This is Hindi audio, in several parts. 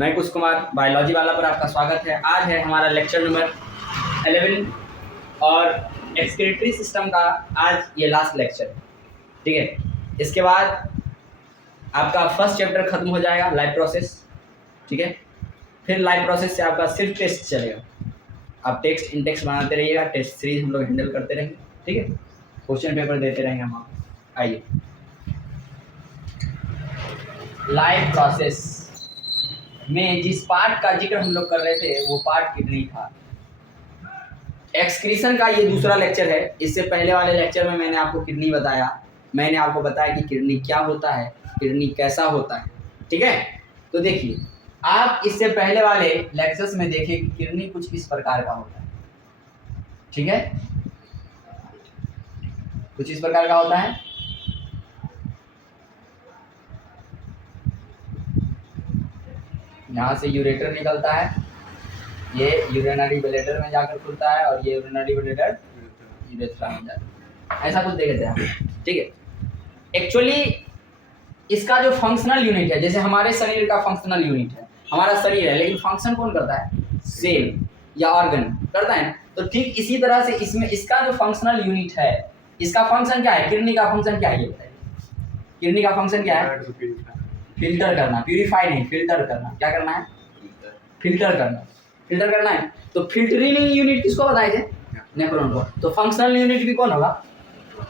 मैं कुश कुमार बायोलॉजी वाला पर आपका स्वागत है। आज है हमारा लेक्चर नंबर 11 और एक्सक्रीटरी सिस्टम का आज ये लास्ट लेक्चर है, ठीक है। इसके बाद आपका फर्स्ट चैप्टर खत्म हो जाएगा, लाइव प्रोसेस, ठीक है। फिर लाइव प्रोसेस से आपका सिर्फ टेस्ट चलेगा। आप टेक्स्ट इंडेक्स बनाते रहिएगा, टेस्ट सीरीज हम लोग हैंडल करते रहेंगे, ठीक है। क्वेश्चन पेपर देते रहेंगे हम आपको। आइए, लाइव प्रोसेस में जिस पार्ट का जिक्र हम लोग कर रहे थे वो पार्ट किडनी था। एक्सक्रीशन का ये दूसरा लेक्चर है। इससे पहले वाले लेक्चर में मैंने आपको किडनी बताया, मैंने आपको बताया कि किडनी क्या होता है, किडनी कैसा होता है, ठीक है। तो देखिए, आप इससे पहले वाले लेक्चर्स में देखें कि किडनी कुछ इस प्रकार का होता है, ठीक है। कुछ इस प्रकार का होता है। यहाँ से यूरेटर निकलता है, ये यूरिनरी ब्लैडर में जाकर खुलता है और ये यूरिनरी ब्लैडर यूरेथ्रा में जाता है। ऐसा कुछ देखते हैं, ठीक है। एक्चुअली इसका जो फंक्शनल यूनिट है, जैसे हमारे शरीर का फंक्शनल यूनिट है, हमारा शरीर है, लेकिन फंक्शन कौन करता है? सेल या ऑर्गन करता है। तो ठीक इसी तरह से इसमें इसका जो फंक्शनल यूनिट है, इसका फंक्शन क्या है? किडनी का फंक्शन क्या है ये बताइए। किडनी का फंक्शन क्या है? फिल्टर करना, प्यूरिफाई नहीं, फिल्टर करना। क्या करना है? फिल्टर करना, फिल्टर करना है। तो फिल्टरिंग यूनिट किसको बताए थे? नेफ्रॉन को। तो फंक्शनल यूनिट भी कौन होगा?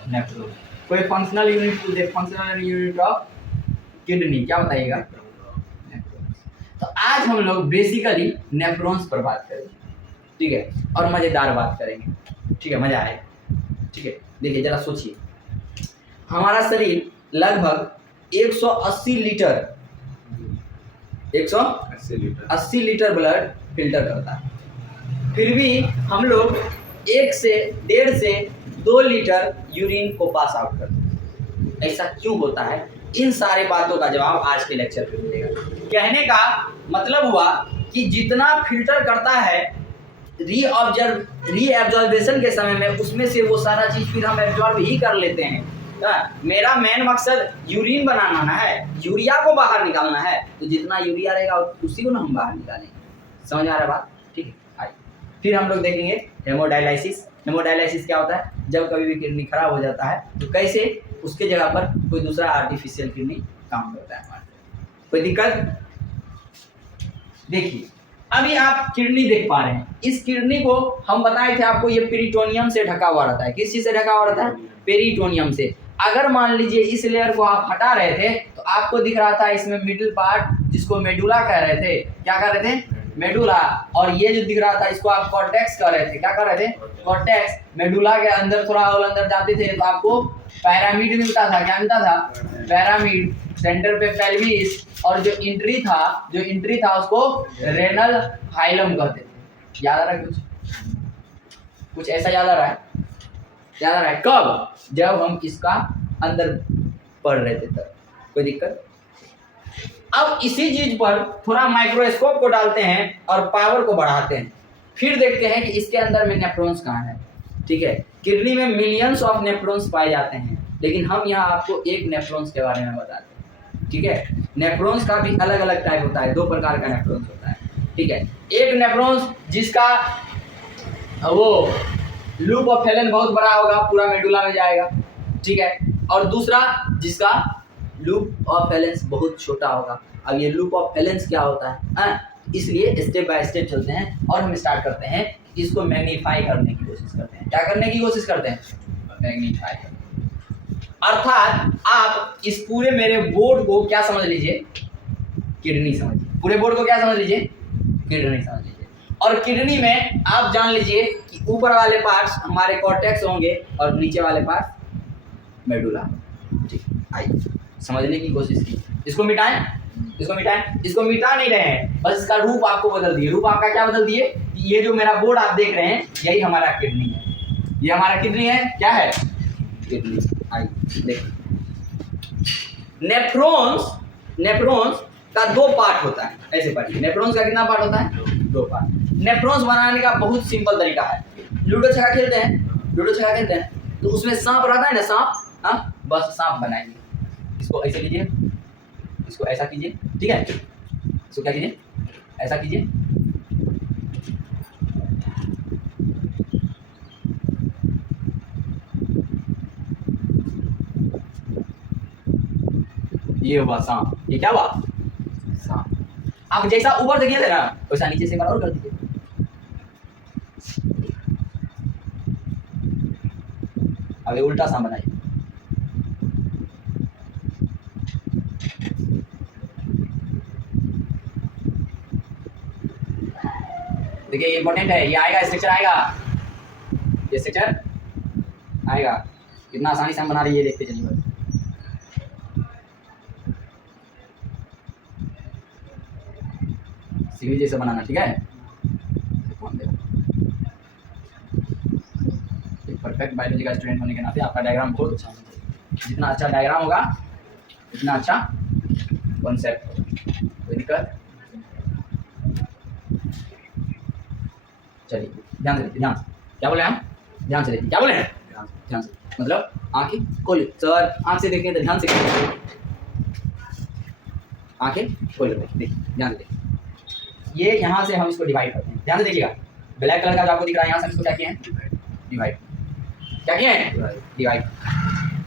नेफ्रॉन। कोई functional unit, functional unit of kidney क्या बताइएगा? नेफ्रॉन। तो आज हम लोग बेसिकली नेफ्रॉन्स पर बात करेंगे, ठीक है, और मजेदार बात करेंगे, ठीक है, मजा आएगा, ठीक है। देखिए जरा सोचिए, हमारा शरीर लगभग 180 लीटर 180 लीटर ब्लड फिल्टर करता है। फिर भी हम लोग 1 से 1.5 से 2 लीटर यूरिन को पास आउट करते हैं। ऐसा क्यों होता है? इन सारे बातों का जवाब आज के लेक्चर में मिलेगा। कहने का मतलब हुआ कि जितना फिल्टर करता है रीअब्जॉर्बेशन के समय में, उसमें से वो सारा चीज फिर हम एब्जॉर्ब ही कर लेते हैं। मेरा मेन मकसद यूरिन बनाना ना है, यूरिया को बाहर निकालना है। तो जितना यूरिया रहेगा उसी को ना हम बाहर निकालेंगे। समझ आ रहा है बात? ठीक है। आइए फिर हम लोग देखेंगे हेमोडायलाइसिस। हेमोडायलाइसिस क्या होता है? जब कभी भी किडनी खराब हो जाता है तो कैसे उसके जगह पर कोई दूसरा आर्टिफिशियल किडनी काम करता है हमारे। कोई दिक्कत? देखिए, अभी आप किडनी देख पा रहे हैं। इस किडनी को हम बताए थे आपको, ये पेरिटोनियम से ढका हुआ रहता है। किस चीज से ढका हुआ रहता है? पेरिटोनियम से। अगर मान लीजिए इस लेयर को आप हटा रहे थे तो आपको दिख रहा था इसमें मिडिल पार्ट, जिसको मेडुला कह रहे थे। क्या कह रहे थे? मेडुला। और ये जो दिख रहा था इसको आप कॉर्टेक्स कह रहे थे। क्या कह रहे थे? कॉर्टेक्स। मेडुला के अंदर थोड़ा और अंदर जाते थे तो आपको पैरामिड मिलता था। क्या मिलता था? पैरामिड। सेंटर पे पेल्विस, और जो इंट्री था उसको रेनल हाइलम कहते थे। याद आ रहा है कुछ ऐसा याद आ रहा है? याद आ रहा है कब? जब हम इसका अंदर पढ़ रहे थे तब। कोई दिक्कत? अब इसी चीज पर थोड़ा माइक्रोस्कोप को डालते हैं और पावर को बढ़ाते हैं, फिर देखते हैं कि इसके अंदर में नेफ्रॉन्स कहाँ है, ठीक है। किडनी में मिलियंस ऑफ नेफ्रॉन्स पाए जाते हैं, लेकिन हम यहाँ आपको एक नेफ्रॉन्स के बारे में बताते हैं, ठीक है। नेफ्रॉन्स का भी अलग अलग टाइप होता है, 2 प्रकार का नेफ्रॉन्स होता है, ठीक है। एक नेफ्रॉन्स जिसका वो लूप ऑफ हेलन बहुत बड़ा होगा, पूरा मेडुला में जाएगा, ठीक है। और दूसरा जिसका लूप ऑफ हेलेंस बहुत छोटा होगा। अब ये लूप ऑफ हेलेंस क्या होता है? इसलिए स्टेप बाय स्टेप चलते हैं और हम स्टार्ट करते हैं। इसको मैग्नीफाई करने की कोशिश करते हैं। क्या करने की कोशिश करते हैं? मैग्नीफाई करते हैं। अर्थात आप इस पूरे मेरे बोर्ड को क्या समझ लीजिए? किडनी समझिए। पूरे बोर्ड को क्या समझ लीजिए? किडनी समझ लीजिए। और किडनी में आप जान लीजिए कि ऊपर वाले पार्ट्स हमारे कॉर्टेक्स होंगे और नीचे वाले पार्ट्स मेडुला। ठीक, आइए समझने की कोशिश की। इसको मिटाएं, इसको मिटा नहीं रहे हैं, बस इसका रूप आपको बदल दिए। रूप आपका क्या बदल दिए? ये जो मेरा बोर्ड आप देख रहे हैं यही हमारा किडनी है। ये हमारा किडनी है। क्या है? किडनी। आइए देखिए, नेफ्रॉन्स का 2 पार्ट होता है। ऐसे पढ़िए, नेफ्रॉन्स का कितना पार्ट होता है? 2 पार्ट। नेफ्रॉन्स बनाने का बहुत सिंपल तरीका है। लूडो छक्का खेलते हैं तो उसमें सांप रहता है ना, सांप। हाँ, बस सांप बनाइए। इसको ऐसे लीजिए, इसको ऐसा कीजिए, ठीक है। इसको क्या कीजिए? ऐसा कीजिए, ये हुआ सांप, ये क्या हुआ सांप। आप जैसा ऊपर से किए थे ना वैसा नीचे से एक बार और कर दीजिए। अब ये उल्टा सांप बनाइए, देखिए ये इंपॉर्टेंट है, ये आएगा स्ट्रक्चर आएगा, ये स्ट्रक्चर आएगा। कितना आसानी से हम बना रही है देखते चलिए बस। सीढ़ी जैसे बनाना, ठीक है। परफेक्ट बायोलॉजी का स्टूडेंट होने के नाते आपका डायग्राम बहुत अच्छा होना चाहिए। जितना अच्छा डायग्राम होगा उतना अच्छा कॉन्सेप्ट होगा। कोई दिक्कत? चलिए ध्यान से देखिए, ध्यान से क्या बोले हम, ध्यान से देखिए क्या बोले हैं, ध्यान से मतलब आंखें खोलिए सर, आंख से देखें तो ध्यान से आंखें खोलिए, देखिए ध्यान से देखिए। ये यहाँ से हम इसको डिवाइड करते हैं, ध्यान से देखिएगा। ब्लैक कलर का जो आपको दिख रहा है यहाँ से हम इसको क्या किए हैं, डिवाइड। क्या किए हैं, डिवाइड।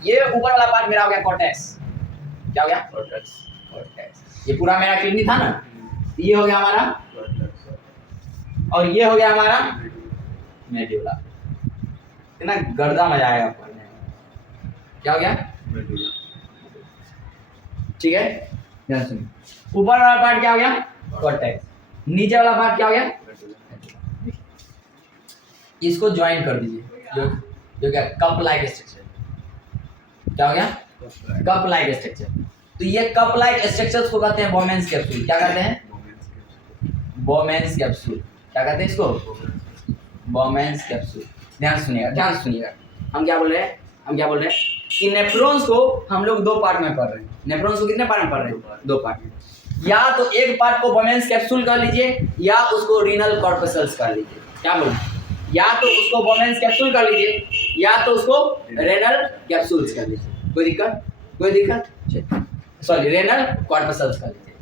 ये ऊपर वाला पार्ट मेरा हो गया कॉर्टेक्स, क्या हो गया कॉर्टेक्स। ये पूरा मेरा किडनी था ना, ये हो गया हमारा, और ये हो गया हमारा मेडुला। कितना गर्दा मजा आएगा पढ़ने में। क्या हो गया मेडुला, ठीक है। ध्यान सुनिए, ऊपर वाला पार्ट क्या हो गया कॉर्टेक्स, नीचे वाला पार्ट क्या हो गया, इसको ज्वाइन कर दीजिए, जो क्या कप लाइक स्ट्रक्चर। क्या हो गया कप लाइक स्ट्रक्चर। तो ये कप लाइक स्ट्रक्चर्स को कहते हैं बोमेंस कैप्सूल। क्या कहते हैं, बोमेंस कैप्सूल। क्या कहते हैं इसको, बोमेंस कैप्सूल। ध्यान सुनिएगा, ध्यान सुनिएगा। हम क्या बोल रहे हैं, हम क्या बोल रहे हैं कि नेफ्रॉन्स को हम लोग दो पार्ट में पढ़ रहे हैं। नेफ्रॉन्स को कितने पार्ट में पढ़ रहे हैं, दो पार्ट में। या तो एक पार्ट को बोमेंस कैप्सूल कर लीजिए या उसको रीनल कॉर्पस्कल्स कर लीजिए। क्या बोल, या तो उसको बोमेंस कैप्सूल कर लीजिए या तो उसको रेनल कैप्सूल्स कर लीजिए। कोई दिक्कत, कोई दिक्कत, सॉरी रेनल कॉर्पस्कल्स कर लीजिए।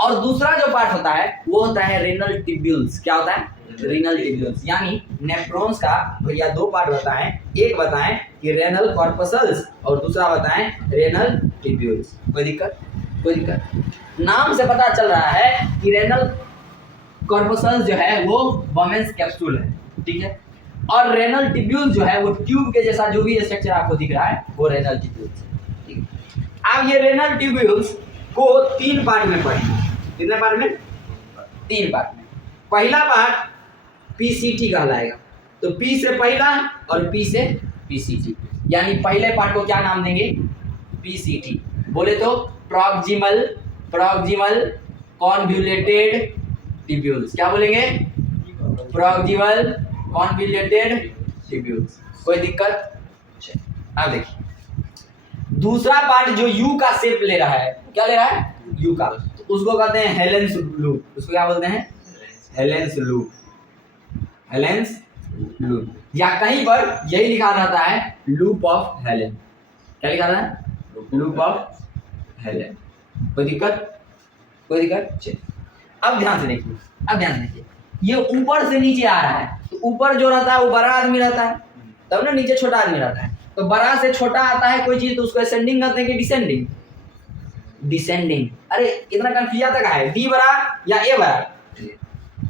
और दूसरा जो पार्ट होता है वो होता है रेनल टिब्यूल्स। क्या होता है, रेनल टिब्यूल्स। यानी नेफ्रॉन्स का भैया दो पार्ट बताएं, एक बताएं कि रेनल कॉर्पस्कल्स और दूसरा बताएं रेनल टिब्यूल्स। कोई दिक्कत, कोई दिक्कत। नाम से पता चल रहा है कि रेनल कॉर्पस्कल्स जो है वो बोमेंस कैप्सूल है, ठीक है। और रेनल टिब्यूल जो है वो ट्यूब के जैसा जो भी स्ट्रक्चर आपको दिख रहा है वो रेनल टिब्यूल्स है, ठीक है। अब ये रेनल टिब्यूल्स को तीन पार्ट में पढ़ेंगे। कितने पार्ट में, तीन पार्ट में। पहला पार्ट पीसीटी कहलाएगा। तो पी से पहला और पी से पीसीटी, यानी पहले पार्ट को क्या नाम देंगे, पीसीटी। बोले तो प्रॉक्सिमल कॉन्वोल्यूटेड टिब्यूल्स। क्या बोलेंगे, प्रॉक्सिमल कॉन्वोल्यूटेड टिब्यूल्स। कोई दिक्कत। अब देखिए दूसरा पार्ट जो यू का शेप ले रहा है, क्या ले रहा है, यू का, तो उसको कहते हैं हेलेंस लूप। उसको क्या बोलते हैं, हेलेंस लूप, हेलेंस लूप। या कहीं पर यही लिखा रहता है लूप ऑफ हेलेन। क्या लिखा रहता है, लूप ऑफ हेलेन। कोई दिक्कत, कोई दिक्कत। चलिए अब ध्यान से देखिए, अब ध्यान से देखिए। ये ऊपर से नीचे आ रहा है, तो ऊपर जो रहता है वो बड़ा आदमी रहता है, तब ना नीचे छोटा आदमी रहता है। तो बड़ा से छोटा आता है कोई चीज तो उसको असेंडिंग कहते हैं कि डिसेंडिंग, डिसेंडिंग। अरे इतना कंफ्यूज तक है, डी बड़ा या ए बड़ा।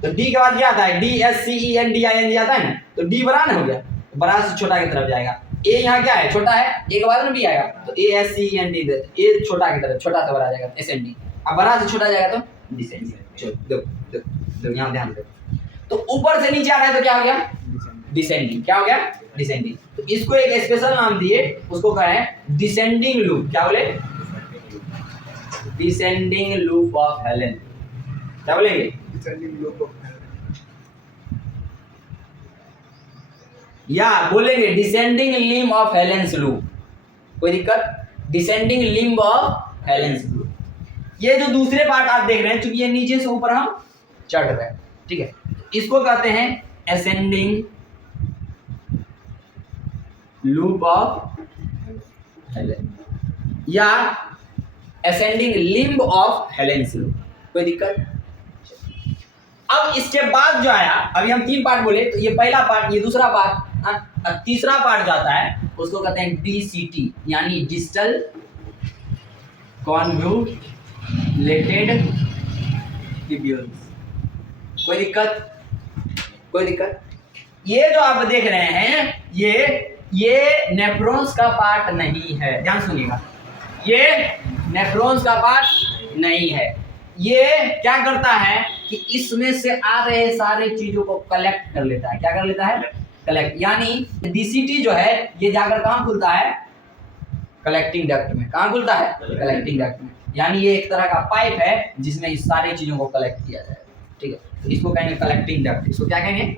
तो डी के बाद क्या आता है, D S C E N D I N G आता है ना, तो डी बड़ा ना हो गया, बड़ा से छोटा की तरफ जाएगा। ए यहाँ क्या है, छोटा है, ए के बाद में बी आएगा, तो A S C E N D, A छोटा की तरफ, छोटा से बड़ा जाएगा असेंडिंग, अब बड़ा से छोटा जाएगा तो डिसेंडिंग। चलो देखो यहाँ ध्यान दो। तो ऊपर से नीचे आ रहा है तो क्या हो गया, डिसेंडिंग। क्या हो गया, डिसेंडिंग। तो इसको एक स्पेशल नाम दिए, उसको कहें डिसेंडिंग लूप। क्या बोले, डिसेंडिंग लूप ऑफ हेलेन। क्या बोलेंगे, डिसेंडिंग लूप ऑफ हेलेन, या बोलेंगे डिसेंडिंग लिम्ब ऑफ हेलेन्स लूप। कोई दिक्कत, डिसेंडिंग लिम्ब ऑफ हेलेन्स लूप। ये जो दूसरे पार्ट आप देख रहे हैं, चूंकि ये नीचे से ऊपर हम चढ़ रहे हैं, ठीक है, इसको कहते हैं असेंडिंग लूप ऑफ हेलेन या असेंडिंग लिम्ब ऑफ हेलेन्स लूप। कोई दिक्कत। अब इसके बाद जो आया, अभी हम 3 पार्ट बोले, तो ये पहला पार्ट, ये दूसरा पार्ट, तीसरा पार्ट जाता है उसको कहते हैं DCT, यानी डिजिटल कॉन्वोल्यूटेड ट्यूब्यूल्स। कोई दिक्कत? कोई दिक्कत? ये जो आप देख रहे हैं ये नेफ्रॉन्स का पार्ट नहीं है, ध्यान सुनिएगा, ये नेफ्रॉन्स का पार्ट नहीं है। ये क्या करता है कि इसमें से आ रहे सारे चीजों को कलेक्ट कर लेता है। क्या कर लेता है? कलेक्ट। यानी DCT जो है ये जाकर कहाँ खुलता है? कलेक्टिंग डक्ट में। कहाँ खुलता है? कलेक्टिंग डक्ट में। यानी ये एक तरह का पाइप है जिसमें इस सारी चीजों को कलेक्ट किया जाए। ठीक है, तो इसको कहेंगे कलेक्टिंग डक्ट। इसको क्या कहेंगे?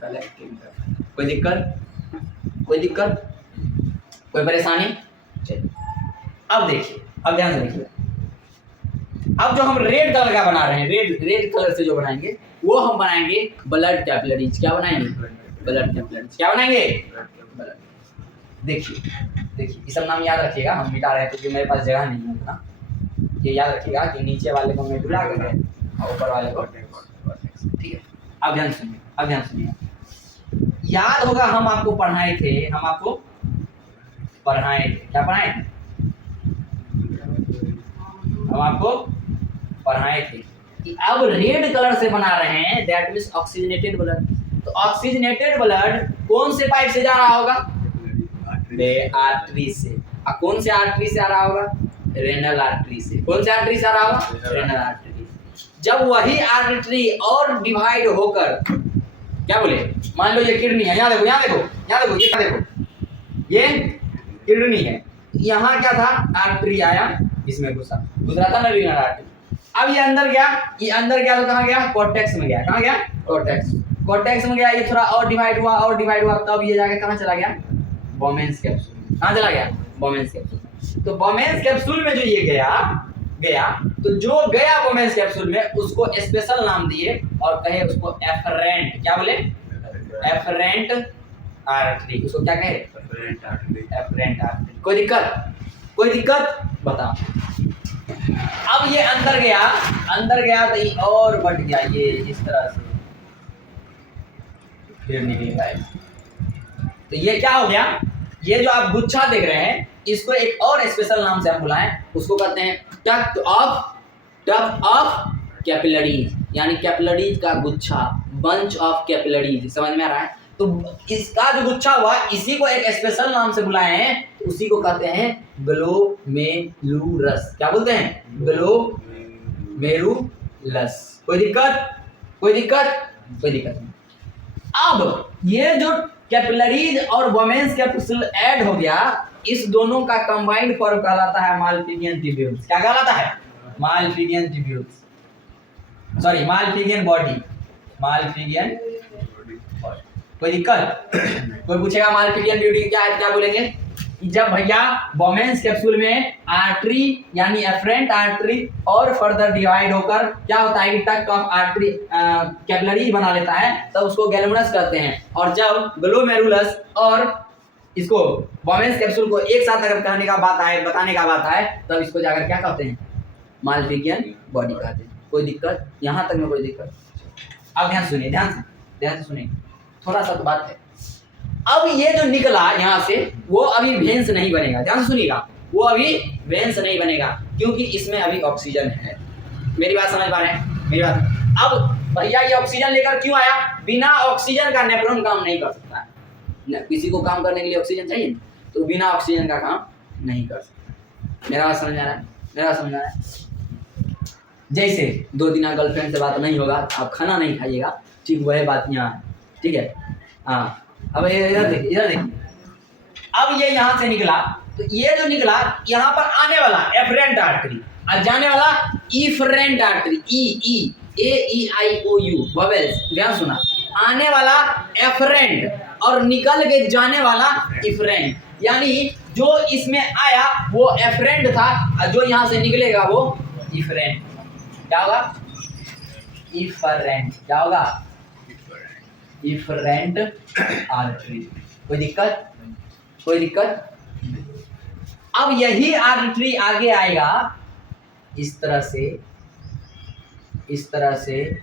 Collecting duct. कोई दिक्कत? कोई दिक्कत? कोई परेशानी? चलिए अब देखिए, अब ध्यान से देखिए। अब जो हम रेड कलर का बना रहे हैं, रेड कलर से जो बनाएंगे वो हम बनाएंगे ब्लड कैपिलरीज। क्या बनाएंगे? Blood capillaries. क्या बनाएंगे? ब्लड। देखिए ये सब नाम याद रखिएगा, हम मिटा रहे हैं क्योंकि मेरे पास जगह नहीं है उतना। ये याद रखिएगा कि नीचे वाले को मेडुला करेंगे और ऊपर वाले को, ठीक है। अब ध्यान सुनिए, अब ध्यान सुनिए। याद होगा हम आपको पढ़ाए थे, हम आपको पढ़ाए थे, क्या पढ़ाए थे? हम आपको पढ़ाए थे कि अब रेड कलर से बना रहे हैं, दैट मींस ऑक्सीजनेटेड ब्लड। तो ऑक्सीजनेटेड ब्लड कौन से पाइप से जा रहा होगा? आर्टरी से। और कौन से आर्टरी से आ रहा होगा? रेनल आर्टरी से। कौन से आर्टरी से आ रहा होगा? Renal artery. जब वही आर्टरी और डिवाइड होकर, क्या बोले, मान लो ये किडनी है, यहाँ देखो, यहाँ देखो, यहाँ देखो, ये देखो, ये किडनी है। यहाँ क्या था? आर्टरी आया, इसमें घुसा था ना रीनल आर्टरी। अब ये अंदर गया, तो कहाँ गया? कॉर्टेक्स में गया। कहाँ गया? कॉर्टेक्स में गया। ये थोड़ा और डिवाइड हुआ, तब ये जाके कहाँ चला गया? Bowman's capsule. कहाँ चला गया? Bowman's capsule. तो बोमेन्स कैप्सूल में जो ये गया, तो जो गया बोमेन्स कैप्सूल में उसको स्पेशल नाम दिए और कहे उसको एफरेंट। क्या बोले? Efferent artery. उसको क्या कहे? Efferent artery. कोई दिक्कत? कोई दिक्कत? बताओ। अब ये अंदर गया तो ये और बढ़ गया, ये इस तरह से फिर निकल आए। तो ये क्या हो गया? ये जो आप गुच्छा देख रहे हैं इसको एक और स्पेशल नाम से हम बुलाएं, उसको कहते हैं टफ्ट ऑफ कैपिलरीज, यानी कैपिलरीज का गुच्छा, बंच ऑफ कैपिलरीज। समझ में आ रहा है? तो इसका जो गुच्छा हुआ इसी को एक स्पेशल नाम से बुलाए हैं, तो उसी को कहते हैं ग्लोमेरुलस। क्या बोलते हैं? ग्लोमेरुलस। कोई दिक्कत? कोई दिक्कत? कोई दिक्कत नहीं। अब ये जो कैपिलरीज और वोमेन्स कैप्सूल ऐड हो गया, इस दोनों का कंबाइंड फॉर्म कहलाता है मालपिजियन ट्यूब्यूल्स। क्या कहलाता है? मालपिजियन ट्यूब्यूल्स, सॉरी मालपिजियन बॉडी, मालपिजियन बॉडी। कोई दिक्कत? कोई पूछेगा मालपिजियन बॉडी क्या है, क्या बोलेंगे? जब भैया वोमेन्स कैप्सूल में आर्टरी यानी एफरेंट आर्टरी और फर्दर डिवाइड होकर क्या होता है कि टक ऑफ आर्टरी कैपिलरी बना लेता है, तब उसको गैल्वेनस कहते हैं। और जब ग्लोमेरुलस और इसको वोमेन्स कैप्सूल को एक साथ अगर कहने का बात आए, बताने का बात आए, तब इसको जाकर क्या कहते हैं? मालपिजियन बॉडी कहते हैं। कोई दिक्कत? यहाँ तक में कोई दिक्कत? अब ध्यान सुनिए, ध्यान से सुनिए, थोड़ा सा तो बात है। अब ये जो निकला यहाँ से वो अभी वेंस नहीं बनेगा। ध्यान से सुनिएगा, वो अभी वेंस नहीं बनेगा क्योंकि इसमें अभी ऑक्सीजन है। मेरी बात समझ पा रहे हैं? मेरी बात। अब भैया ये ऑक्सीजन लेकर क्यों आया? बिना ऑक्सीजन का नेफ्रॉन काम नहीं कर सकता है। किसी को काम करने के लिए ऑक्सीजन चाहिए, तो बिना ऑक्सीजन का काम नहीं कर सकता। मेरा बात समझ आ रहा है? मेरा समझ आ रहा है? जैसे 2 दिन गर्लफ्रेंड से बात नहीं होगा, आप खाना नहीं खाइएगा, ठीक वही बात यहाँ है। ठीक है, हाँ। अब इधर देखिए, अब ये यहाँ से निकला, तो ये जो निकला यहाँ पर आने वाला एफरेंट आर्टरी और जाने वाला इफरेंट आर्टरी, E-E-A-E-I-O-U वोवेल्स। ध्यान सुना, आने वाला एफरेंट और निकल के जाने वाला इफरेंट, यानी जो इसमें आया वो एफरेंट था और जो यहाँ से निकलेगा वो इफरेंट। क्या होगा? इफरेंट। क्या होगा? Efferent artery. कोई दिक्कत? कोई दिक्कत? अब यही आर्टरी आगे आएगा इस तरह से, इस तरह से,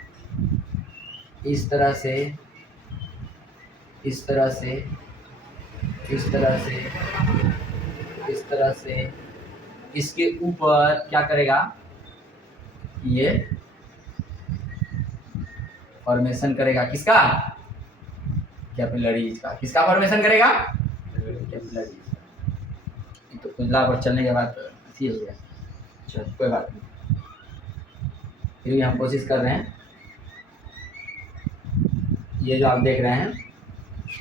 इस तरह से, इस तरह से, इस तरह से, इस तरह से, इसके ऊपर क्या करेगा, ये फॉर्मेशन करेगा, किसका, कैपिलरीज का। किसका फॉर्मेशन करेगा, कैपिलरीज। तो खुजला पर चलने के बाद ऐसी हो गया, चल कोई बात नहीं, फिर भी हम कोशिश कर रहे हैं। ये जो आप देख रहे हैं,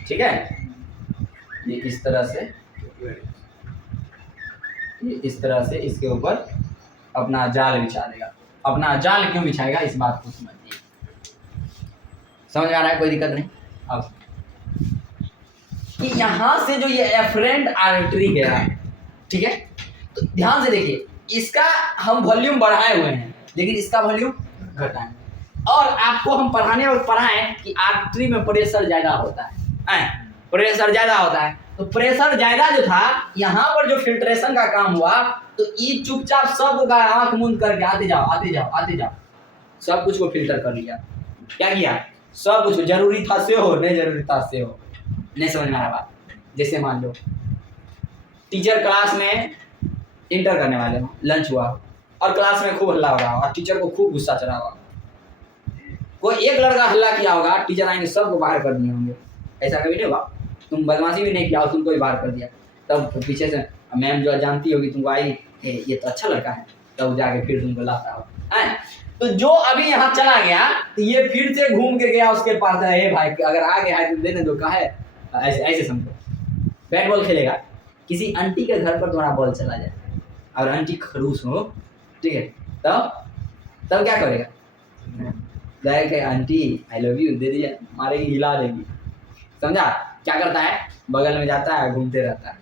ठीक है, ये इस तरह से, ये इस तरह से इसके ऊपर अपना जाल बिछा देगा। अपना जाल क्यों बिछाएगा, इस बात को समझिए। समझ आ रहा है, कोई दिक्कत नहीं। अब कि यहाँ से जो ये एफरेंट आर्टरी गया, ठीक है, तो ध्यान से देखिए, इसका हम वॉल्यूम बढ़ाए हुए हैं लेकिन इसका वॉल्यूम घटाए, और आपको हम पढ़ाने और पढ़ाएं कि आर्टरी में प्रेशर ज्यादा होता है, प्रेशर ज्यादा होता है। तो प्रेशर ज्यादा जो था, यहाँ पर जो फिल्ट्रेशन का काम हुआ, तो ये चुपचाप सब का आंख मूंद करके आते जाओ आते जाओ आते जाओ, सब कुछ को फिल्टर कर लिया। क्या किया, सब कुछ, जरूरी था से हो, नहीं जरूरी था से हो। नहीं समझ में आ रहा बात। जैसे मान लो टीचर क्लास में इंटर करने वाले हो, लंच हुआ और क्लास में खूब हल्ला हो रहा और टीचर को खूब गुस्सा चढ़ा हुआ, कोई एक लड़का हल्ला किया होगा, टीचर आएंगे सबको बाहर कर दिए होंगे। ऐसा कभी नहीं हुआ, तुम बदमाशी भी नहीं किया और तुमको भी बाहर कर दिया, तब पीछे से मैम जो जानती होगी तुमको, आई ये तो अच्छा लड़का है, तब जाके फिर तुमको लाता हो। तो जो अभी यहाँ चला गया, तो ये फिर से घूम के गया उसके पास, है भाई अगर आ गया है तो देने दो, कहा है ऐसे ऐसे समझो। बैट बॉल खेलेगा, किसी आंटी के घर पर तुम्हारा बॉल चला जाए और आंटी खड़ूस हो, ठीक है, तब क्या करेगा, जाएगा aunty I love you they दिया, मारेगी, हिला देगी, समझा। क्या करता है, बगल में जाता है, घूमते रहता है,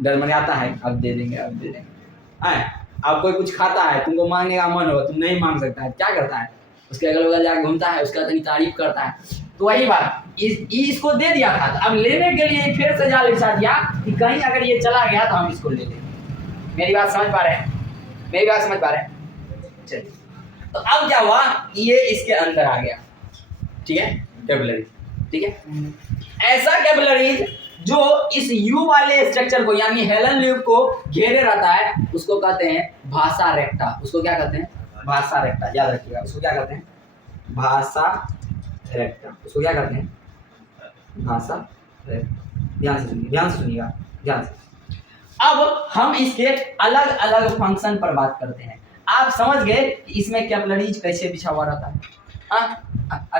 डर मन आता है, अब दे देंगे अब दे देंगे। अब कोई कुछ खाता है, तुमको मांगने का मन हो, तुम नहीं मांग सकता है, क्या करता है, उसके अगल बगल जाकर घूमता है, उसका तनी तारीफ करता है। तो वही बात, इसको दे दिया था, अब लेने के लिए फिर से जाल बिछा दिया कि कहीं अगर ये चला गया तो हम इसको ले लेंगे। मेरी बात समझ पा रहे हैं, मेरी बात समझ पा रहे हैं। चलिए, तो अब क्या हुआ, ये इसके अंदर आ गया, ठीक है, कैपिलरी, ठीक है। ऐसा कैपिलरीज जो इस यू वाले स्ट्रक्चर को यानी हेलन ल्यूब को घेरे रहता है, उसको कहते हैं भासा रेक्टा। उसको क्या कहते हैं, भासा रेक्टा, याद रखिएगा, उसको क्या कहते हैं, भासा रेक्टा। उसको क्या कहते हैं, भासा रेक्टा। ध्यान से सुनिए, ध्यान से सुनिएगा, ध्यान से। अब हम इसके अलग अलग फंक्शन पर बात करते हैं। आप समझ गए कि इसमें कैपिलरीज कैसे बिछा हुआ रहता है।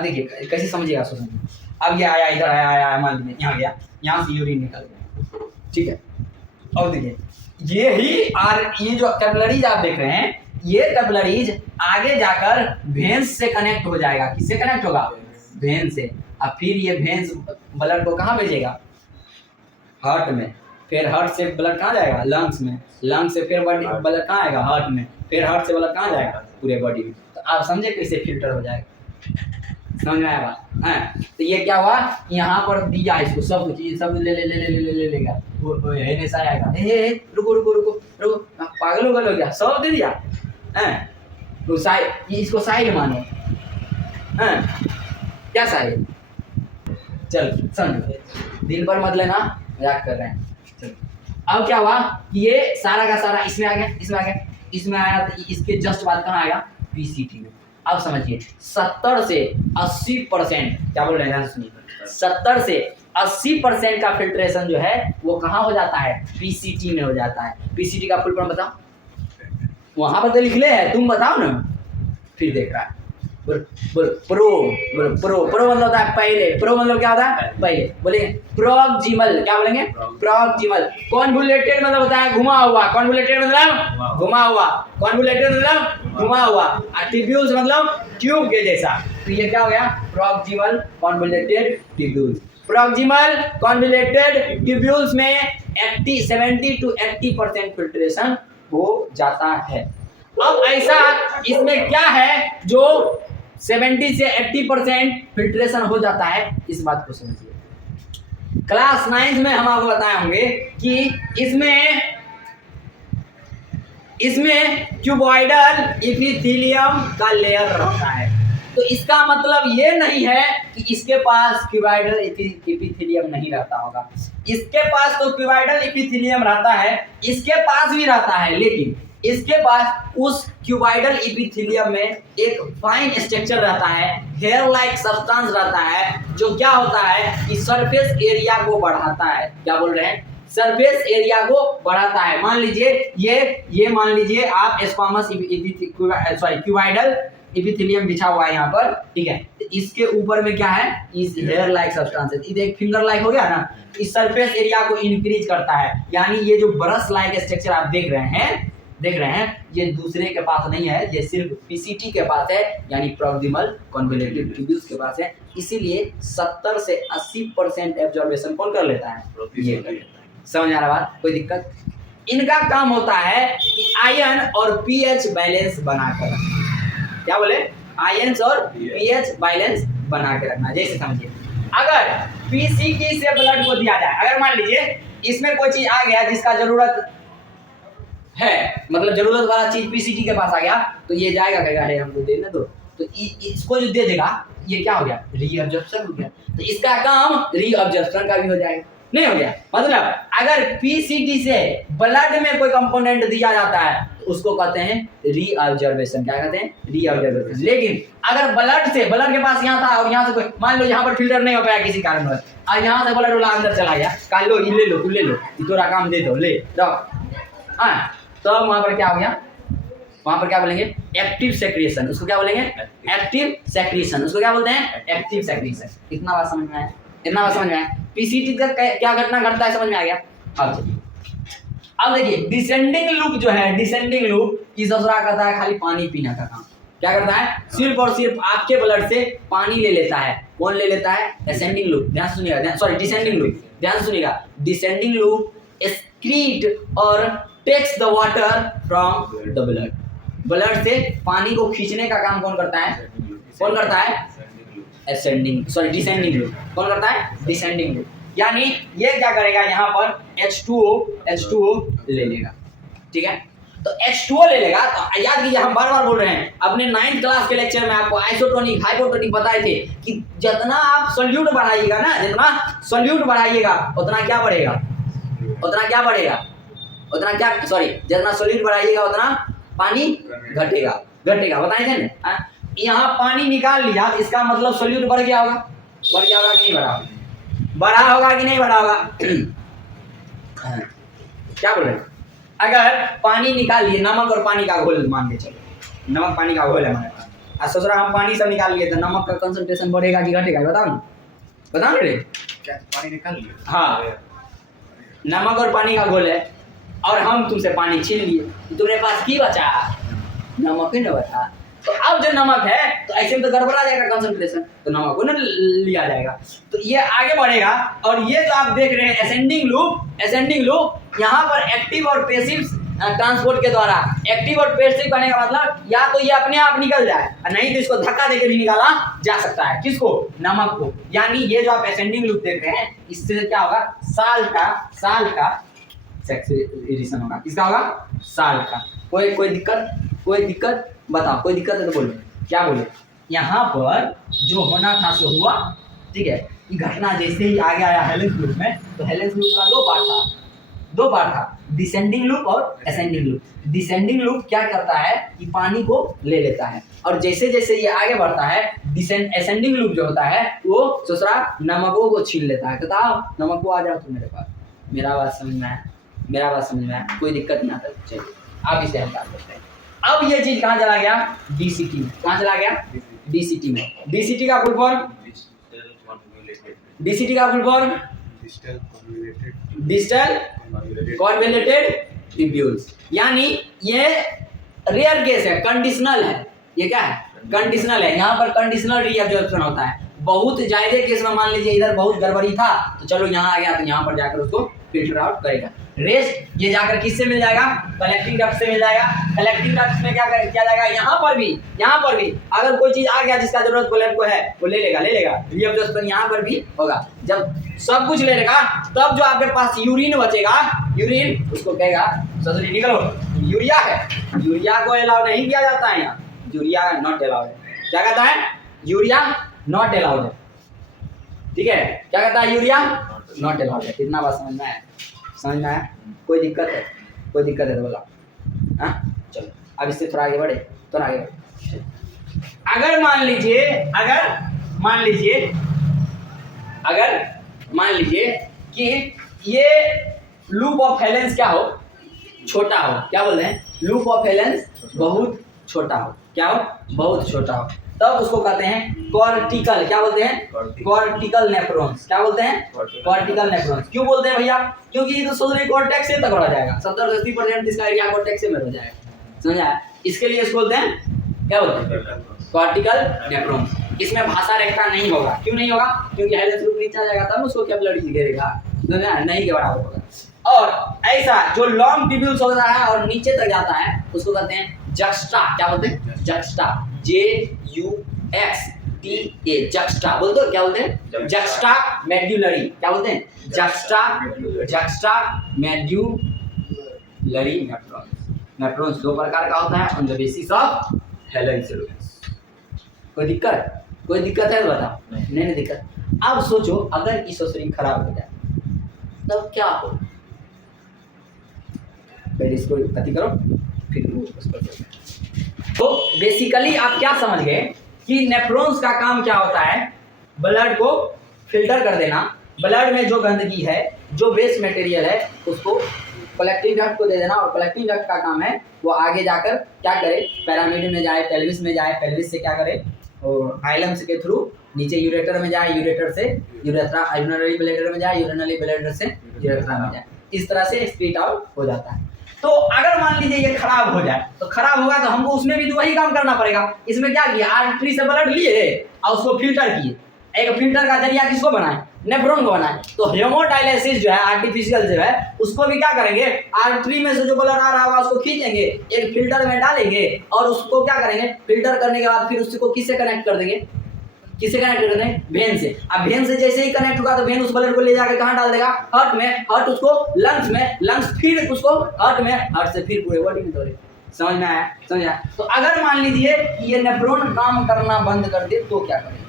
देखिए कैसे समझिएगा, सोचेंगे। अब ये आया, इधर आया, मान लीजिए यहाँ गया, यहाँ से यूरिन निकल गया, ठीक है। और देखिए ये जो कैपिलरीज आप देख रहे हैं, ये कैपिलरीज आगे जाकर वेन्स से कनेक्ट हो जाएगा। किससे कनेक्ट होगा, वेन से। अब फिर ये वेन्स ब्लड को कहाँ भेजेगा, हार्ट में, फिर हार्ट से ब्लड कहाँ जाएगा, लंग्स में, लंग्स से फिर ब्लड कहाँ आएगा, हार्ट में, फिर हार्ट से ब्लड कहाँ जाएगा, पूरे बॉडी में। तो आप समझे कैसे फिल्टर हो जाएगा, समझ में आया बात। तो ये क्या हुआ, यहाँ पर दिया इसको सब कुछ, सब ले ले ले ले ले ले लेगा, वो ऐसा आएगा, रुको रुको रुको रुको, पागल हो गए क्या, सब दे दिया, तो साइड, इसको साइड मानो, क्या साइड, चल समझ, दिल पर मत लेना, मजाक कर रहे हैं। चल, अब क्या हुआ कि ये सारा का सारा इसमें आ गया, इसमें आ गया, इसमें आया, तो इसके जस्ट बाद कहाँ आएगा, पीसीटी में। अब समझिए 70 से 80%, क्या बोल रहे हैं, सुनिए, 70 से 80% का फिल्ट्रेशन जो है वो कहाँ हो जाता है, पीसीटी में हो जाता है। पीसीटी का फुल फॉर्म बताओ, वहां पर तो लिख ले है, तुम बताओ ना, फिर देख रहा है। बोल बोल प्रो, बोल प्रो, प्रो मतलब होता है पहले, प्रो मतलब क्या होता है, पहले। बोलेंगे प्रॉक्सिमल, क्या बोलेंगे, प्रॉक्सिमल। कॉन्वोल्यूटेड मतलब होता है घुमा हुआ, कॉन्वोल्यूटेड मतलब घुमा हुआ, कॉन्वोल्यूटेड मतलब घुमा हुआ, और ट्यूब्यूल्स मतलब ट्यूब के जैसा। तो ये क्या हो गया, proximal convoluted tubules. Proximal convoluted tubules में 70 to 80% फिल्ट्रेशन हो जाता है। अब ऐसा इसमें क्या है जो 70 से 80% फिल्ट्रेशन हो जाता है, इस बात को समझिए। क्लास 9 में हम आपको बताए होंगे कि इसमें क्यूबॉइडल इपिथेलियम का लेयर रहता है। तो इसका मतलब ये नहीं है कि इसके पास क्यूबॉइडल इपिथेलियम नहीं रहता होगा। इसके पास तो क्यूबॉइडल इपिथेलियम रहता है, इसके पास भी रहता है, लेकिन इसके पास उस क्यूबॉइडल इपिथेलियम में एक फाइन स्ट्रक्चर रहता है, हेयर लाइक सब्सटेंस रहता है, जो क्या होता है कि सरफेस एरिया को बढ़ाता है। क्या बोल रहे हैं? सरफेस एरिया को बढ़ाता है। मान लीजिए ये मान लीजिए आप स्क्वामस क्यूबॉइडल इपिथेलियम बिछा हुआ है यहाँ पर, ठीक है। तो इसके ऊपर में क्या है? इस हेयर लाइक सब्सटेंस, ये एक फिंगर लाइक हो गया ना, इस सरफेस एरिया को इंक्रीज करता है। यानी ये जो ब्रश लाइक स्ट्रक्चर आप देख रहे हैं, ये दूसरे के पास नहीं है, ये सिर्फ पीसीटी के पास है, यानी प्रॉक्सिमल कॉन्वोल्यूटिव ट्यूब्यूल्स के पास है। इसीलिए 70 से 80% एब्जॉर्बेशन कौन कर लेता है? ये कर लेता है। समझ आ रहा बात? कोई दिक्कत? इनका काम होता है कि आयन और पीएच बैलेंस बनाकर, क्या बोले? आयंस और पीएच बैलेंस बना के रखना। जैसे समझिए, अगर पीसीटी से ब्लड को दिया जाए, अगर मान लीजिए इसमें कोई चीज आ गया जिसका जरूरत है, मतलब जरूरत वाला चीज पीसीटी के पास आ गया, तो ये जाएगा, कहेगा है हमको देने दो, तो इसको जो दे देगा, ये क्या हो गया? रीअब्जॉर्प्शन हो गया। तो इसका काम रीअब्जॉर्प्शन का भी हो जाएगा। नहीं हो गया? मतलब अगर पीसीटी से ब्लड में कोई कंपोनेंट दिया जाता है तो उसको कहते हैं रीअब्जॉर्प्शन। क्या कहते हैं? रीअब्जॉर्प्शन। लेकिन अगर ब्लड के पास यहाँ था और यहाँ से कोई, मान लो यहाँ पर फिल्टर नहीं हो पाया किसी कारणवश, और यहाँ से ब्लड वाला अंदर चला गया, कहा लो ये ले लो, तू ले लो, थोड़ा काम दे दो, ले रख। हाँ, तो वहां पर क्या हो गया? वहां पर क्या बोलेंगे? Active secretion. उसको क्या बोलेंगे? Active secretion. उसको क्या बोलते हैं? Active secretion. इतना बात समझ में आया? इतना बात समझ में आया? पीसीटी का क्या घटना घटता है, समझ में आ गया? अब चलिए, अब देखिए, डिसेंडिंग लूप जो है, डिसेंडिंग लूप इस दूसरा करता है खाली पानी पीने का काम। क्या करता है? सिर्फ और सिर्फ आपके ब्लड से पानी ले लेता है। कौन ले लेता है? Ascending loop. ध्यान से सुनिएगा, सॉरी डिसेंडिंग लूप, ध्यान से सुनिएगा। डिसेंडिंग लूप एक्सक्रीट और takes the water from the blood. Blood से पानी को खींचने का काम कौन करता है? कौन करता है? Ascending, sorry descending loop. कौन करता है? Descending loop. यानी ये क्या करेगा? यहाँ पर H2O ले लेगा, ठीक है। तो H2O ले लेगा, तो याद कीजिए, हम बार बार बोल रहे हैं, अपने 9th क्लास के लेक्चर में आपको आइसोटोनिक हाइपोटोनिक बताए थे कि जितना आप सोल्यूट बढ़ाइएगा ना, जितना सोल्यूट बढ़ाइएगा उतना क्या बढ़ेगा? उतना क्या बढ़ेगा? उतना क्या, सॉरी, जितना सोल्यूट बढ़ाइएगा उतना पानी घटेगा। बताए थे ना? यहाँ पानी निकाल लिया, इसका मतलब सोल्यूट बढ़ गया होगा। बढ़ गया होगा कि नहीं बढ़ा? बढ़ा होगा कि नहीं बढ़ा होगा? क्या बोल रहे हैं? अगर पानी निकाल लिए, नमक और पानी का घोल मान के चलो, नमक पानी का घोल है हमारे पास, और सोच रहा हम पानी सब निकाल लिए, तो नमक का कंसंट्रेशन बढ़ेगा कि घटेगा? बताओ ना, बताओ रे। क्या पानी निकाल लिया? हाँ, नमक और पानी का घोल है, और हम तुमसे पानी छीन लिए, तो तुम्हारे पास की बचा? नमक ही न बचा। तो अब जो नमक है, तो ऐसे में तो गड़बड़ा जाएगा कंसंट्रेशन, तो नमक को न लिया जाएगा, तो ये आगे बढ़ेगा। और ये जो आप देख रहे हैं असेंडिंग लूप, यहाँ पर एक्टिव और पैसिव ट्रांसपोर्ट के द्वारा, एक्टिव और पैसिव करने का मतलब या तो ये अपने आप निकल जाए, नहीं तो इसको धक्का देकर भी निकाला जा सकता है। किसको? नमक को। यानी ये जो आप असेंडिंग लूप देख रहे हैं, इससे क्या होगा? साल का सेक्रेशन होगा। किसका होगा? साल का। कोई दिक्कत बताओ, कोई दिक्कत है तो बोलो। क्या बोले? यहाँ पर जो होना था सो हुआ, ठीक है। ये घटना जैसे ही आगे आया हेलेंस लूप में, तो हेलेंस लूप का दो पार्ट था, डिसेंडिंग लूप और असेंडिंग लूप। डिसेंडिंग लूप क्या करता है कि पानी को ले लेता है, और जैसे जैसे ये आगे बढ़ता है, असेंडिंग लूप जो होता है वो दूसरा नमकों को छीन लेता है। कहता नमक को आ जाओ तुम मेरे पास। मेरा बात समझ में आया? कोई दिक्कत नहीं आता? चलिए आप इसे हल कर सकते हैं। अब ये चीज कहाँ चला गया? डीसीटी में। कहाँ चला गया? डीसीटी में। डीसीटी का full form digital convoluted tubules. यानी ये रेयर केस है, कंडीशनल है। ये क्या है? कंडीशनल है। यहाँ पर कंडीशनल रीअब्जॉर्प्शन होता है। बहुत ज्यादा केस में मान लीजिए इधर बहुत गड़बड़ी था, तो चलो यहाँ आ गया, तो यहाँ पर जाकर उसको फिल्टर आउट करेगा। रेस्ट ये जाकर किससे मिल जाएगा? कलेक्टिंग डक्ट से मिल जाएगा। कलेक्टिंग डक्ट में क्या किया जाएगा? यहाँ पर भी अगर कोई चीज आ गया जिसका जरूरत ब्लड को है, वो ले लेगा। रीअब्जॉर्प्शन यहाँ पर भी होगा। जब सब कुछ ले लेगा, तब जो आपके पास यूरिन बचेगा, यूरिन उसको कहेगा ससुरी निकलो, यूरिया है, यूरिया को अलाउ नहीं किया जाता है यहाँ, यूरिया नॉट अलाउड है। क्या कहता है? यूरिया नॉट अलाउड है। ठीक है, क्या कहता है? यूरिया नॉट अलाउड है। कितना बात समझ में आया? समझ में आया? कोई दिक्कत है? कोई दिक्कत है तो बोला। हाँ चलो अब इससे थोड़ा आगे बढ़े, थोड़ा आगे बढ़े। अगर मान लीजिए, अगर मान लीजिए कि ये लूप ऑफ हेलेंस क्या हो? छोटा हो। क्या बोलते हैं? लूप ऑफ हेलेंस बहुत छोटा हो। क्या हो? बहुत छोटा हो। तब उसको कहते हैं कॉर्टिकल। क्या बोलते हैं? Cortical nephrons. क्या बोलते हैं? Cortical nephrons. क्यों बोलते हैं भैया? क्योंकि ये तो सोलर कॉर्टेक्स से तक रह जाएगा, 70-80% इसका एरिया कॉर्टेक्स से में रह जाएगा। समझा? इसके लिए इसको बोलते हैं, क्या बोलते हैं? Cortical nephrons. इसमें भाषा रेखा नहीं होगा। क्यों नहीं होगा? क्योंकि हेलेंस लूप नीचे आ जाएगा, तब उसको कैपिलरीज घेरेगा, नहीं के बराबर होगा। और ऐसा जो लॉन्ग ट्यूब्यूल्स होता है और नीचे तक जाता है उसको कहते हैं जक्स्टा। क्या बोलते हैं? जक्स्टा। JUXTA, juxta. बोल दो, क्या बोलते हैं? Juxta medullary. क्या बोलते हैं? जक्स्टा मेड्यूलरी नेफ्रॉन्स दो प्रकार का होता है on the basis of Helens loop. कोई दिक्कत? कोई दिक्कत है तो बताओ। नहीं दिक्कत। अब सोचो अगर ईसोसरी खराब हो जाए तब क्या हो? पहले इसको कति करो फिर उस पर। तो बेसिकली आप क्या समझ गए कि नेफ्रॉन्स का काम क्या होता है? ब्लड को फिल्टर कर देना, ब्लड में जो गंदगी है, जो वेस्ट मटेरियल है, उसको कलेक्टिव डक्ट को दे देना। और कलेक्टिव डक्ट का काम है वो आगे जाकर क्या करे? पैरामिड में जाए, पेल्विस में जाए, पेल्विस से क्या करे? और हाइलम्स के थ्रू नीचे यूरेटर में जाए, यूरेटर से यूरेथ्रा, यूरिनरी ब्लैडर में जाए, यूरिनरी ब्लैडर से यूरेथ्रा में जाए। इस तरह से स्प्लिट आउट हो जाता है। तो अगर मान लीजिए ये खराब हो जाए तो खराब होगा तो हमको उसमें भी तो वही काम करना पड़ेगा। इसमें क्या किया? आर्टरी से ब्लड लिए और उसको फिल्टर किए। एक फिल्टर का जरिया किसको बनाए? नेफ्रॉन को बनाए। तो हेमोडायलिसिस जो है आर्टिफिशियल जो है उसको भी क्या करेंगे? आर्टरी में से जो ब्लड आ रहा होगा उसको खींचेंगे, एक फिल्टर में डालेंगे और उसको क्या करेंगे? फिल्टर करने के बाद फिर उसको किससे कनेक्ट कर देंगे? किससे कनेक्ट कर देंगे? वेन से। अब वेन से जैसे ही कनेक्ट होगा तो वेन उस ब्लड को ले जाकर कहाँ डाल देगा? हार्ट में, हार्ट उसको लंग्स में, लंग्स फिर उसको हार्ट में, हार्ट से फिर पूरे बॉडी में दौड़े। समझ में आया? समझ आया? तो अगर मान लीजिए कि ये नेफ्रॉन काम करना बंद कर दे तो क्या करेंगे?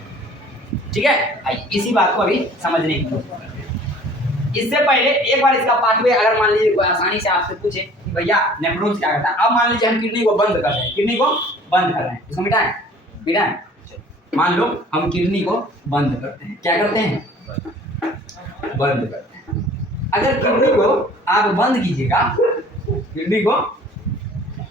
ठीक है, आइए इसी बात को अभी समझने की कोशिश करते हैं। इससे पहले एक बार इसका पाथवे अगर मान लीजिए कोई आसानी से आपसे पूछे कि भैया नेफ्रॉन्स क्या करता है। अब मान लीजिए हम किडनी को बंद कर रहे हैं, किडनी को बंद कर रहे हैं, इसको मिटाएं। मान लो हम किडनी को बंद करते हैं। क्या करते हैं? बंद करते हैं। अगर किडनी को आप बंद कीजिएगा, किडनी को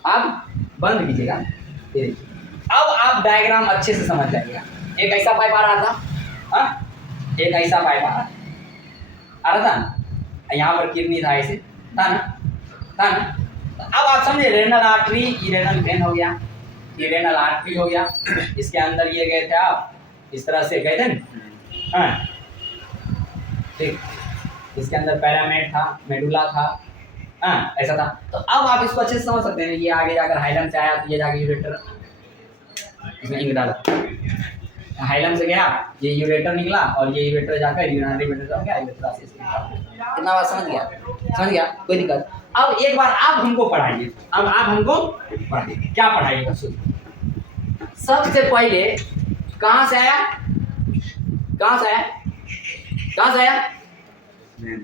आप बंद कीजिएगा, अब आप डायग्राम अच्छे से समझ जाइएगा। एक ऐसा पाइप आ रहा था, एक ऐसा पाइप आ रहा था ना, यहाँ पर किडनी था, ऐसे था ना। अब आप समझे रेनल आर्टरी, ये रेनल वेन हो गया, ये रेनल आर्टरी हो गया, इसके अंदर ये गए थे आप, इस तरह से गए थे ना। ठीक, इसके अंदर पैरामेड था, मेडुला था, ऐसा था। तो अब आप इसको अच्छे से समझ सकते हैं। ये आगे जाकर हाइलम से आया तो ये जाके यूरेटर, इसमें इंक डाला, हाइलम से गया, ये यूरेटर निकला और ये यूरेटर जाकर यूरिनरी ब्लैडर हो गया, यूरेथ्रा से कितना बात समझ गया? कोई दिक्कत? अब एक बार आप हमको पढ़ाइए, अब आप हमको पढ़ाइए। क्या पढ़ाइएगा? सुनिए। सबसे पहले कहाँ से आया?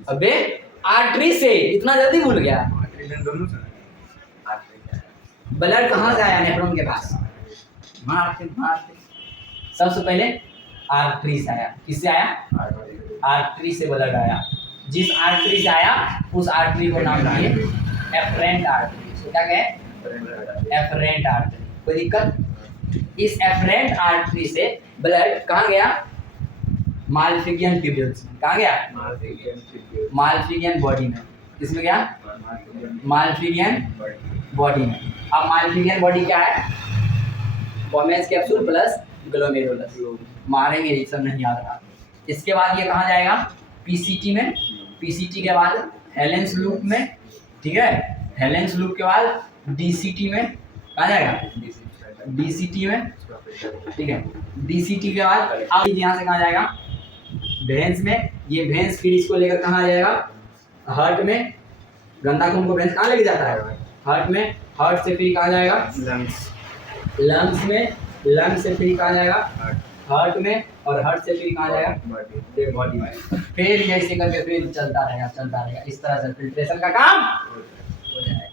अबे आर्टरी से। इतना जल्दी भूल गया? ब्लड कहाँ से आया नेफ्रॉन के पास? सबसे पहले आर्टरी से आया। किससे आया? आर्टरी से ब्लड आया। जिस आर्टरी से आया उस आर्टरी को नाम दिए एफरेंट आर्टरी। इसको क्या कहे? Efferent artery. कोई दिक्कत? इस एफरेंट आर्टरी से ब्लड कहाँ गया? मालफिगियन ट्यूब्यूल्स में। कहाँ गया? मालफिगियन बॉडी में। किसमें गया? मालफिगियन बॉडी में। अब मालफिगियन बॉडी क्या है? Bowman's capsule plus glomerulus. मारेंगे, ये सब नहीं याद रहा। इसके बाद ये कहाँ जाएगा? पीसीटी में। पीसीटी के बाद हेलेंस लूप में। ठीक है, हेलेंस लूप के बाद डीसीटी में। कहाँ जाएगा? डीसीटी में। ठीक है, डीसीटी के बाद अब यहाँ से कहाँ जाएगा? भेंस में। ये भेंस फिर इसको लेकर कहाँ जाएगा? हार्ट में। गंदा खून को भेंस कहाँ लेके जाता है? हार्ट में, हार्ट से फिर कहाँ जाएगा? लंग्स, लंग्स में, लंग्स से फिर कहाँ जाएगा? हार्ट में, और हार्ट से फिर कहाँ जाएगा? बॉडी में। फिर ऐसे करके फिर चलता रहेगा। इस तरह से फिल्ट्रेशन का काम हो जाएगा।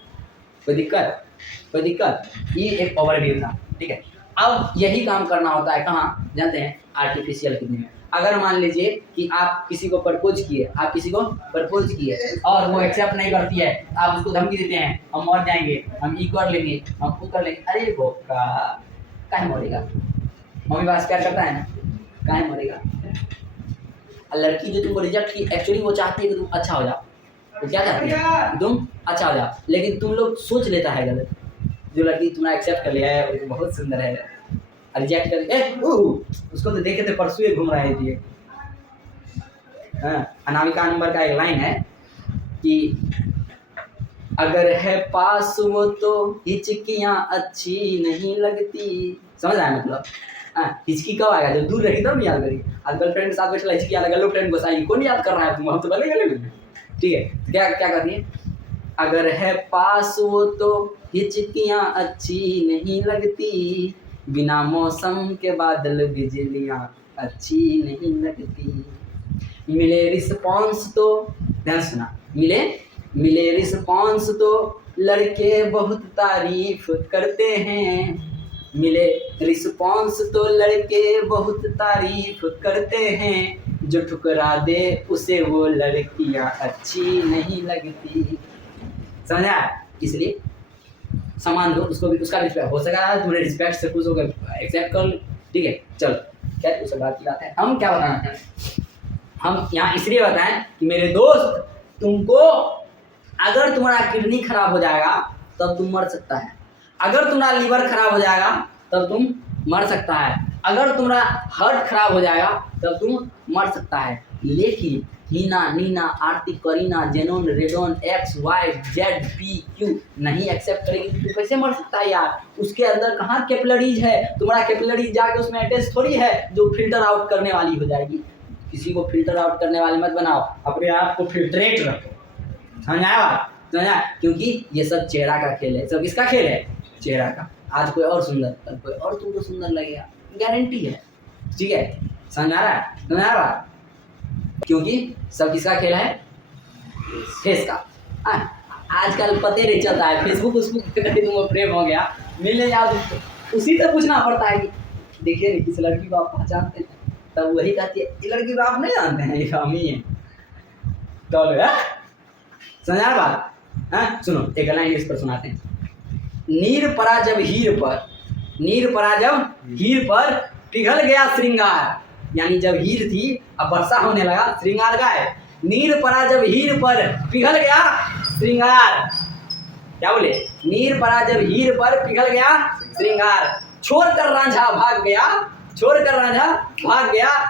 कोई दिक्कत? कोई दिक्कत? ये एक ओवरव्यू था, ठीक है। अब यही काम करना होता है कहाँ जानते हैं? आर्टिफिशियल किडनी में। अगर मान लीजिए कि आप किसी को प्रपोज किए, और वो एक्सेप्ट नहीं करती है, आप उसको धमकी देते हैं, हम मर जाएंगे, हम ये कर लेंगे, हम वो कर लेंगे। अरे वो काहे मरेगा? मम्मी पास प्यार करता है ना, काहे मरेगा? लड़की जो तुमको रिजेक्ट की, एक्चुअली वो चाहती है कि तुम अच्छा हो जाओ। तो क्या चाहती है? तुम अच्छा हो जाओ, लेकिन तुम लोग सोच लेता है गलत। जो लड़की तुम्हारा एक्सेप्ट कर लिया है वो बहुत सुंदर है, रिजेक्ट कर उसको तो देखे थे परसों ही घूम रहे थे। अनामिका नंबर का एक लाइन है कि अगर है पास वो तो हिचकियाँ अच्छी नहीं लगती। समझ आया मतलब? हिचकी कब आएगा? जब दूर रही तब नहीं याद करी। आज गर्लफ्रेंड के साथ बैठा हिचकी याद, गर्लफ्रेंड को साई कौन याद कर रहा है? तुम हम तो पहले गले में, ठीक है। क्या क्या करती है? अगर है पास वो तो हिचकियाँ अच्छी नहीं लगती, बिना मौसम के बादल बिजलियाँ अच्छी नहीं लगती। मिले रिस्पॉन्स तो, ध्यान सुना, मिले रिस्पॉन्स तो लड़के बहुत तारीफ करते हैं। मिले रिस्पॉन्स तो लड़के बहुत तारीफ करते हैं, जो ठुकरा दे उसे वो लड़कियाँ अच्छी नहीं लगती। समझा? इसलिए सामान दो उसको भी, उसका रिस्पेक्ट हो सका तुम्हें रिस्पेक्ट से खुश होकर एक्सेप्ट कर, ठीक है। चलो क्या उस बात की बात है, हम क्या बताना चाहते हैं? हम यहाँ इसलिए बताएं कि मेरे दोस्त, तुमको अगर तुम्हारा किडनी खराब हो जाएगा तब तुम मर सकता है, अगर तुम्हारा लीवर खराब हो जाएगा तब तुम मर सकता है, अगर तुम्हारा हार्ट खराब हो जाएगा तब तुम मर सकता है। लेकिन Heena, Neena, Aarti, Kareena, xenon, radon, X, Y, Z, P, Q नहीं एक्सेप्ट करेगी तो कैसे मर सकता है यार? उसके अंदर कहाँ कैपिलरीज है? तुम्हारा कैपिलरीज जाके उसमें अटैच थोड़ी है जो फिल्टर आउट करने वाली हो जाएगी। किसी को फिल्टर आउट करने वाले मत बनाओ, अपने आप को फिल्ट्रेट रखो। समझा? क्योंकि ये सब चेहरा का खेल है। सब किसका खेल है? चेहरा का। आज कोई और सुंदर, कल कोई और तुमको सुंदर लगेगा, गारंटी है, ठीक है। समझ आ रहा है? क्योंकि सब किसका खेल है? फेस का। आजकल पते नहीं चलता है, फेसबुक उसको तुमको प्रेम हो गया, मिलने जाओ तो उसी से पूछना पड़ता है कि देखिए नहीं किस लड़की को आप पहचानते हैं, तब वही कहती है ये लड़की को आप नहीं जानते हैं, ये हम ही है। तो समझा बात? सुनो एक लाइन इस पर सुनाते हैं। नीर परा जब हीर पर पिघल गया श्रृंगार। यानी जब हीर थी अब वर्षा होने लगा, श्रृंगार का है। नीर परा जब हीर पर पिघल गया श्रृंगार। क्या बोले? नीर परा जब हीर पर पिघल गया श्रृंगार, छोड़कर रांझा भाग गया,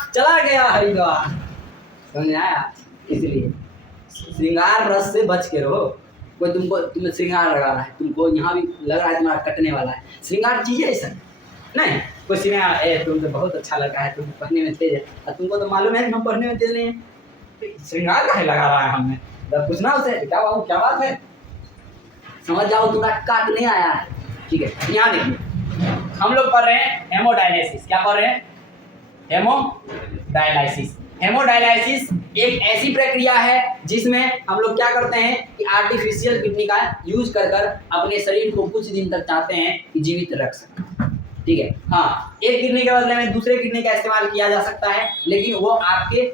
चला गया हरिद्वार। समझ आया? इसलिए श्रृंगार रस से बच के रहो। कोई तुम्हें श्रृंगार लगा रहा है, तुमको यहाँ भी लग रहा है तुम्हारा कटने वाला है, श्रृंगार चीज है ऐसा नहीं। कोई श्रृंगार तुम तो बहुत अच्छा लगा है, तुम पढ़ने में तेज है, और तुमको तो मालूम है कि हम पढ़ने में तेज नहीं है, श्रृंगार काहे लगा रहा है हमने? जब पूछना उसे क्या बाबू क्या बात है, समझ जाओ तुम्हारा काटने आया है, ठीक है। यहाँ देखिए हम लोग पढ़ रहे हैं हेमोडायलिसिस। क्या पढ़ रहे हैं? हेमोडायलिसिस। हेमोडायलिसिस एक ऐसी प्रक्रिया है जिसमें हम लोग क्या करते हैं कि आर्टिफिशियल किडनी का यूज कर अपने शरीर को कुछ दिन तक चाहते हैं कि जीवित रख सकें, ठीक है। हाँ, एक किडनी के बदले में दूसरे किडनी का इस्तेमाल किया जा सकता है, लेकिन वो आपके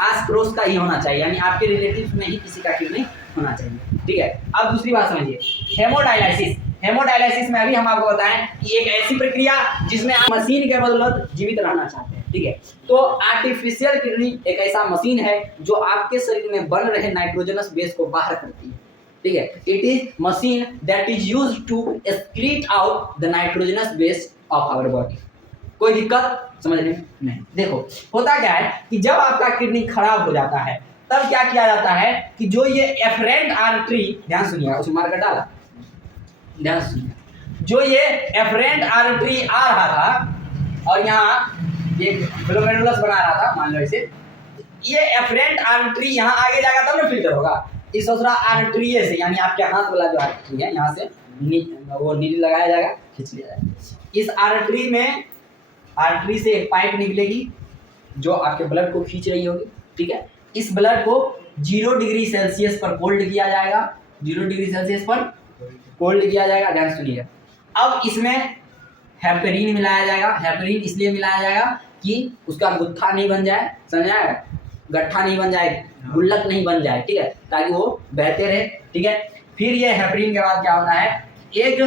आस पड़ोस का ही होना चाहिए, यानी आपके रिलेटिव में ही किसी का किडनी होना चाहिए, ठीक है। अब दूसरी बात समझिए, हेमोडायलिसिस में अभी हम आपको बताएं कि एक ऐसी प्रक्रिया जिसमें आप मशीन के बदौलत जीवित रहना चाहते हैं, ठीक है। तो आर्टिफिशियल किडनी एक ऐसा मशीन है जो आपके शरीर में बन रहे नाइट्रोजनस बेस को बाहर करती है, ठीक है। It is machine that is used to excrete out the nitrogenous base of our body. कोई दिक्कत समझने में नहीं। देखो होता क्या है कि जब आपका किडनी खराब हो जाता है तब क्या किया जाता है कि जो ये एफरेंट आर्टरी, ध्यान सुनिएगा, उसमें मार्कर डाला, ध्यान सुनिए, जो ये एफरेंट आर्टरी आ रहा था और यहाँ ये ग्लोमेरुलस बना रहा था, मान लो इसे, ये एफरेंट आर्टरी यहाँ आगे जाएगा तब ना फिल्टर होगा, इस दूसरा आर्टरी से, यानी आपके हाथ वाला जो आर्टरी है यहाँ से वो नीडल लगाया जाएगा, खींच लिया जाएगा। इस आर्टरी से एक पाइप निकलेगी जो आपके ब्लड को खींच रही होगी, ठीक है। इस ब्लड को 0 डिग्री सेल्सियस पर कोल्ड किया जाएगा, 0 डिग्री सेल्सियस पर कोल्ड किया जाएगा, ध्यान सुनिएगा। अब इसमें हेपरीन मिलाया जाएगा। हेपरीन इसलिए मिलाया जाएगा कि उसका गुत्था नहीं बन जाए, समझ आएगा, गट्ठा नहीं बन जाए, गुल्लक नहीं बन जाए, ठीक है, ताकि वो बहते रहे, ठीक है। फिर ये हेपरीन के बाद क्या होता है, एक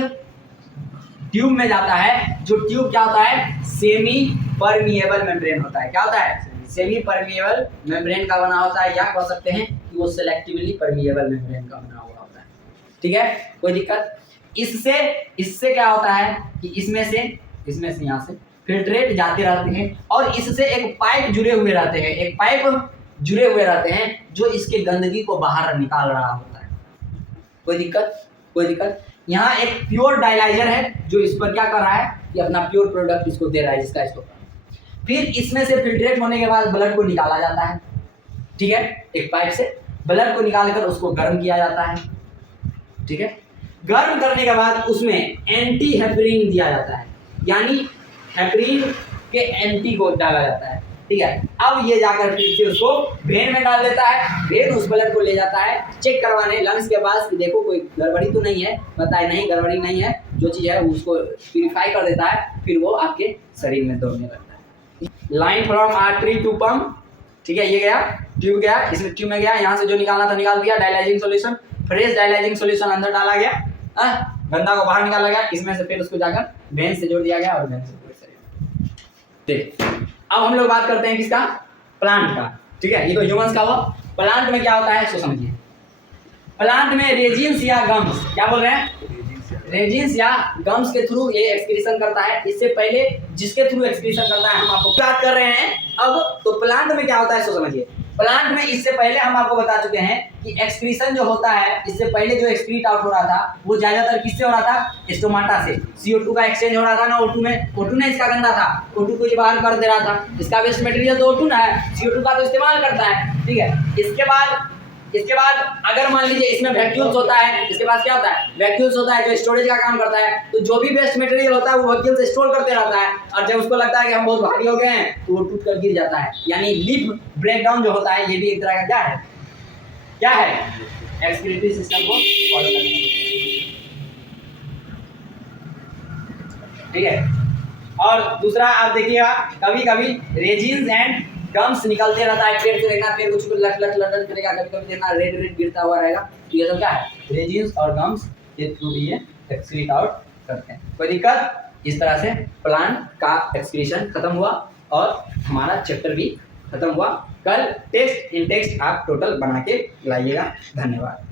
ट्यूब में जाता है, जो ट्यूब क्या होता है, सेमी परमिएबल मेम्ब्रेन होता है। क्या होता है, सेमी परमिएबल मेम्ब्रेन का बना होता है, या कह सकते हैं कि वो सेलेक्टिवली परमिएबल मेम्ब्रेन का बना हुआ होता है, ठीक है, कोई दिक्कत। इससे क्या होता है कि इसमें से यहाँ से फिल्ट्रेट जाते रहते हैं, और इससे एक पाइप जुड़े हुए रहते हैं जो इसके गंदगी को बाहर निकाल रहा होता है। कोई दिक्कत। यहाँ एक प्योर डायलाइजर है जो इस पर क्या कर रहा है कि अपना प्योर प्रोडक्ट इसको दे रहा है, जिसका इसको। फिर इसमें से फिल्ट्रेट होने के बाद ब्लड को निकाला जाता है, ठीक है, एक पाइप से ब्लड को निकालकर उसको गर्म किया जाता है, ठीक है। गर्म करने के बाद उसमें एंटी हेपरीन दिया जाता है, यानी हेपरीन के एंटी को डाला जाता है, ठीक है। अब ये जाकर फिर से उसको वेन में डाल देता है, वेन उस ब्लड को ले जाता है चेक करवाने लंग्स के पास कि देखो कोई गड़बड़ी तो नहीं है, बताए नहीं गड़बड़ी नहीं है, जो चीज़ है उसको प्यूरिफाई कर देता है, फिर वो आपके शरीर में दौड़ने लगता है। Line from artery to pump, ठीक है, ये गया ट्यूब गया, इसमें ट्यूब में गया, यहाँ से जो निकालना था निकाल दिया, dialysing solution, fresh dialysing solution अंदर डाला गया, गंदा को बाहर निकाला गया, इसमें से फिर उसको जाकर वेन से जोड़ दिया गया और वेन से पूरे शरीर। ठीक, अब हम लोग बात करते हैं किसका, प्लांट का, ठीक है, ये तो ह्यूमंस का हुआ। प्लांट में क्या होता है सो समझिए। प्लांट में रेजिन्स या गम्स, क्या बोल रहे हैं, रेजिन्स या गम्स के थ्रू ये एक्सक्रीशन करता है। इससे पहले जिसके थ्रू एक्सक्रीशन करता है हम आपको बात कर रहे हैं अब, तो प्लांट में क्या होता है सो समझिए। प्लांट में इससे पहले हम आपको बता चुके हैं कि एक्सक्रीशन जो होता है, इससे पहले जो एक्सक्रीट आउट हो रहा था वो ज्यादातर किससे हो रहा था, स्टोमाटा से। CO2 का एक्सचेंज हो रहा था ना O2 में, O2 ने इसका गंदा था, O2 को ये बाहर कर दे रहा था, इसका वेस्ट मटेरियल तो O2 ना है, CO2 का तो इस्तेमाल करता है, ठीक है। इसके बाद अगर मान लीजिए इसमें वैक्यूल्स होता है, इसके पास क्या होता है, वैक्यूल्स होता है जो स्टोरेज का काम करता है, तो जो भी वेस्ट मटेरियल होता है वो वैक्यूल्स स्टोर करते रहता है, और जब उसको लगता है कि हम बहुत भारी हो गए हैं तो वो टूट कर गिर जाता है। यानी लीफ ब्रेकडाउन जो होता है ये भी एक तरह का क्या है एक्सक्रीटरी सिस्टम को फॉलो करने का, ठीक है। और दूसरा आप देखिएगा, कभी कभी रेजिन्स एंड गम्स निकलते रहता है पेड़ से, देखना पेड़ कुछ लट करेगा, कभी कभी देखना रेड गिरता हुआ रहेगा, तो ये सब क्या है, रेजिन्स और गम्स के थ्रू भी ये एक्सक्रीट आउट करते हैं। कोई दिक्कत। इस तरह से प्लांट का एक्सक्रीशन खत्म हुआ और हमारा चैप्टर भी खत्म हुआ। कल टेक्स्ट इन टेक्स्ट आप टोटल बना के लाइएगा। धन्यवाद।